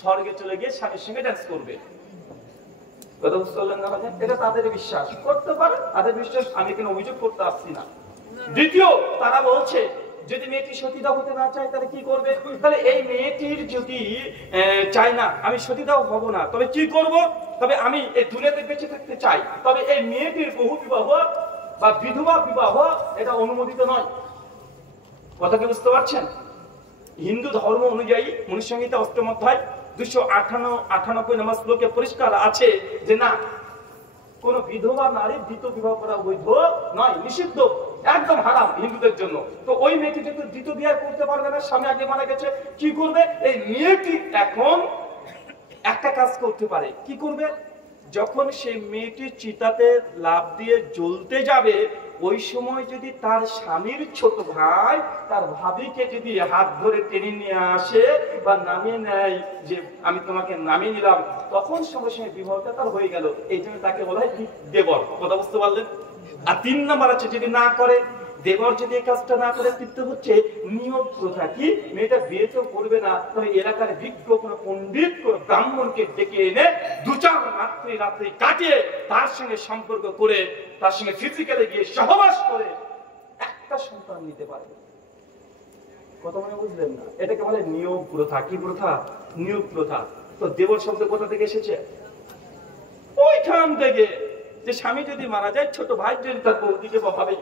স্বর্গে চলে গিয়ে স্বামীর সঙ্গে ড্যান্স করবে। কথা বুঝতে পারলেন না? এটা তাদের বিশ্বাস, করতে পারে তাদের বিশ্বাস, আমি কেন অভিযোগ করতে আসছি না। দ্বিতীয়, তারা বলছে যদি মেয়েটি সতীদাহ হতে না চায় তাহলে কি করবে? তাহলে এই মেয়েটির যদি চাই না আমি সতীদাহ হব না, তবে কি করব? তবে আমি এই দুনিয়াতে বেঁচে থাকতে চাই, তবে এই মেয়েটির বহু বিবাহ বা বিধবা বিবাহ এটা অনুমোদিত নয়। কথা কি বুঝতে পারছেন? হিন্দু ধর্ম অনুযায়ী মনুসংহিতা ৮ম অধ্যায় ২৯৮ নম্বর শ্লোকে পরিষ্কার আছে যে না, কোন বিধবা নারীর দ্বিতীয় বিবাহ করা বৈধ নয়, নিষিদ্ধ, একদম হারাম হিন্দুদের জন্য। তো ওই মেয়েটি যেহেতু দ্বিতীয় বিয়ে করতে পারবে না, স্বামী আগে মারা গেছে, কি করবে? এই মেয়েটি এখন একটা কাজ করতে পারে। কি করবে? যখন সেই মেয়েটি চিতাতে লাফ দিয়ে জ্বলতে যাবে, ওই সময় যদি তার স্বামীর ছোট ভাই তার ভাবিকে যদি হাত ধরে টেনে নিয়ে আসে বা নামিয়ে নেয়, যে আমি তোমাকে নামিয়ে নিলাম, তখন সঙ্গে সঙ্গে বিবাহটা তার হয়ে গেল। এই জন্য তাকে বলা হয় দেবর। কথা বুঝতে পারলেন? আর ৩ নম্বর আছে, যদি না করে, দেবর যদি এই কাজটা না করে, তৃতীয় হচ্ছে নিয়োগ প্রথা। কি? মেয়েটা বিয়ে তো করবে না, তবে এলাকার বিজ্ঞ কোনো পণ্ডিত কোনো ব্রাহ্মণকে ডেকে এনে ২-৪ রাত্রি কাটিয়ে তার সঙ্গে সম্পর্ক করে, তার সঙ্গে ফিজিক্যালি গিয়ে সহবাস করে একটা সন্তান নিতে পারবে। কথা মনে বুঝলেন না? এটাকে বলে নিয়োগ প্রথা। কি প্রথা? নিয়োগ প্রথা। তো দেবর শব্দ কোথা থেকে এসেছে? ওইখান থেকে, যে স্বামী যদি মারা যায়, ছোট ভাই যদি তার বৌদিকে বা ভাবে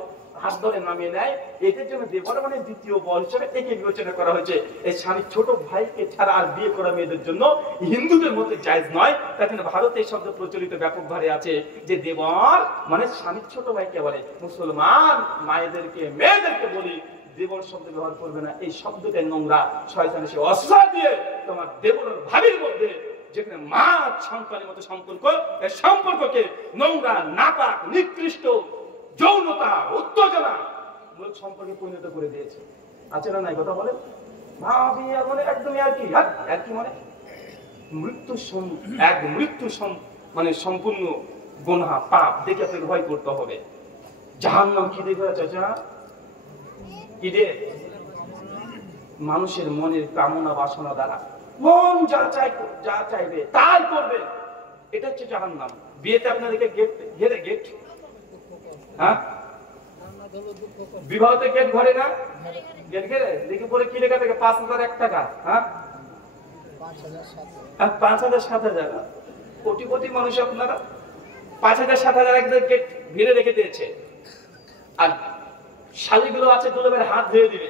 হাত ধরে নামিয়ে নেয়, এটার জন্য দেবর মানে দ্বিতীয় বর হিসেবে একে বিবেচনা করা হয়েছে। এই স্বামী ছোট ভাইকে ছাড়া আর বিয়ে করা মেয়েদের জন্য হিন্দুদের মধ্যে জায়েজ নয়। তাই ভারতে এই শব্দ প্রচলিত ব্যাপকভাবে আছে যে দেবর মানে স্বামীর ছোট ভাইকে বলে। মুসলমান মায়েদেরকে মেয়েদেরকে বলি দেবর শব্দ ব্যবহার করবে না, এই শব্দটা নোংরা। শয়তান এসে অস্ত্র দিয়ে তোমার দেবর ভাবির মধ্যে যেখানে মা সন্তানের মতো সম্পর্ক, এই সম্পর্ককে নোংরা, নাপাক, নিকৃষ্ট, যৌনতা, উত্তেজনা মূলক সম্পর্কে পরিণত করে দিয়েছে। আছে না নাই? কথা বলেন। ভাবি মানে একদমই আর কি মানে মৃত্যু মানে সম্পূর্ণ গুনাহ, পাপ দেখে আপনাকে ভয় করতে হবে। জাহান্নাম কি দেখবে চাচা? কি রে? মানুষের মনের কামনা বাসনা দ্বারা মন যা চাইবে তাই করবে, এটা হচ্ছে জাহান্নাম। বিয়েতে আপনাদেরকে গেট, হ্যাঁ, বিবাহতে গেট ঘরে না, গেট ঘেরে লিখে পরে কি লেখা থাকে? ৫,০০০ টাকা, হ্যাঁ, ৫,০০০ ৭,০০০। কোটি মানুষ আপনারা ৫,০০০ ৭,০০০ একদম গেট ঘিরে রেখে দিয়েছে। আর শালিগুলো আছে দুলবের হাত ধুয়ে দিবে।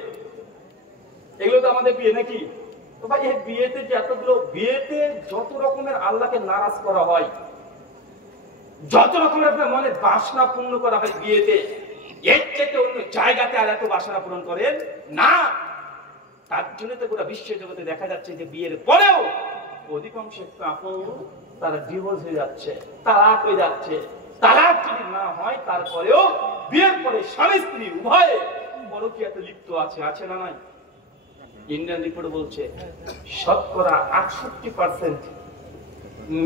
এগুলো তো আমাদের বিয়ে নাকি? তো ভাই এই বিয়েতে যে এতগুলো, বিয়েতে যত রকমের আল্লাহকে নারাজ করা হয়, যত রকমের আপনার মনের বাসনা পূর্ণ করা হয় বিয়েতে, এর চেয়ে অন্য জায়গাতে আর এত বাসনা পূরণ করেন না। তার জন্য তো গোটা বিশ্ব জগতে দেখা যাচ্ছে যে বিয়ের পরেও অধিকাংশ কাপড় তারা ডিভোর্স হয়ে যাচ্ছে, তালাক হয়ে যাচ্ছে। তালাক যদি না হয় তারপরেও বিয়ের পরে স্বামী স্ত্রী উভয়ে পরকীয়াতে লিপ্ত আছে। আছে না নাই? ইন্ডিয়ান রিপোর্ট বলছে 68%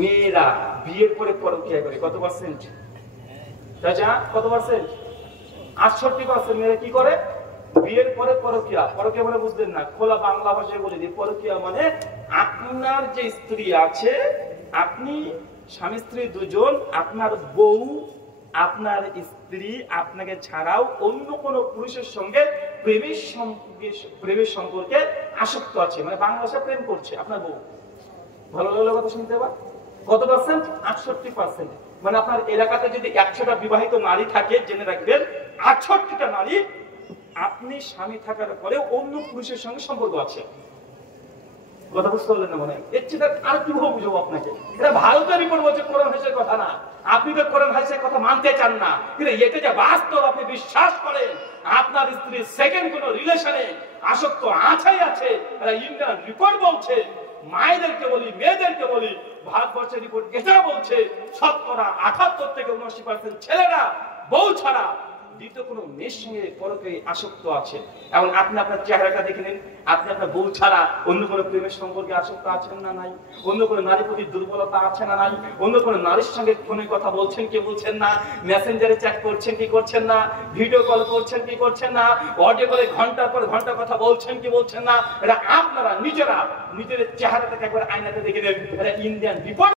মেয়েরা বিয়ের পরে পরকীয়া করে। কত পার্সেন্ট? কত পার্সেন্ট? 68% মেয়েরা কি করে? বিয়ের পরে পরকীয়া। পরকীয়া মানে বুঝলেন না? খোলা বাংলা ভাষায় বলে দিই, পরকীয়া মানে আপনার যে স্ত্রী আছে, আপনি স্বামী স্ত্রী দুজন, আপনার বউ, আপনার স্ত্রী আপনাকে ছাড়াও অন্য কোনো পুরুষের সঙ্গে প্রেমের সম্পর্কে আসক্ত আছে, মানে বাংলাদেশে প্রেম করছে আপনার বউ। ভালো লাগলো কথা শুনতে? আবার কত পার্সেন্ট? 68%। মানে আপনার এলাকাতে যদি 100টা বিবাহিত নারী থাকে, জেনে রাখবেন 68টা নারী আপনি স্বামী থাকার পরে অন্য পুরুষের সঙ্গে সম্পর্ক আছে। কথা বুঝতে পারলেন না? মনে এর চেয়ে আর কি বুঝবো আপনাকে? এটা ভারতের রিপোর্ট বলছে, কোরআন হাদিসের কথা না। আপনি তো কোরআন হাদিসের কথা মানতে চান না, কিন্তু এটা যে বাস্তব আপনি বিশ্বাস করেন। আপনার স্ত্রী সেকেন্ড কোন রিলেশনে আসক্ত আছে। ইন্ডিয়ান রিপোর্ট বলছে, মায়েদেরকে বলি, মেয়েদেরকে বলি, ভারতবর্ষের রিপোর্ট এটা বলছে 78 থেকে 79% ছেলেরা বউ ছাড়া দ্বিতীয় কোনো মেয়ের সঙ্গে পরকে আসক্ত আছেন এবং আপনি আপনার চেহারাটা দেখে নেন, আপনি আপনার বউ ছাড়া অন্য কোনো প্রেমের সম্পর্কে আসক্ত আছেন না নাই, অন্য কোনো নারীর প্রতি দুর্বলতা আছে না নাই, অন্য কোনো নারীর সঙ্গে ফোনে কথা বলছেন কি বলছেন না, মেসেঞ্জারে চ্যাট করছেন কি করছেন না, ভিডিও কল করছেন কি করছেন না, অডিও কলে ঘন্টার পর ঘন্টা কথা বলছেন কি বলছেন না। এটা আপনারা নিজেরা নিজের চেহারাটাকে একবার আয়নাতে দেখে নেন। এটা ইন্ডিয়ান রিপোর্ট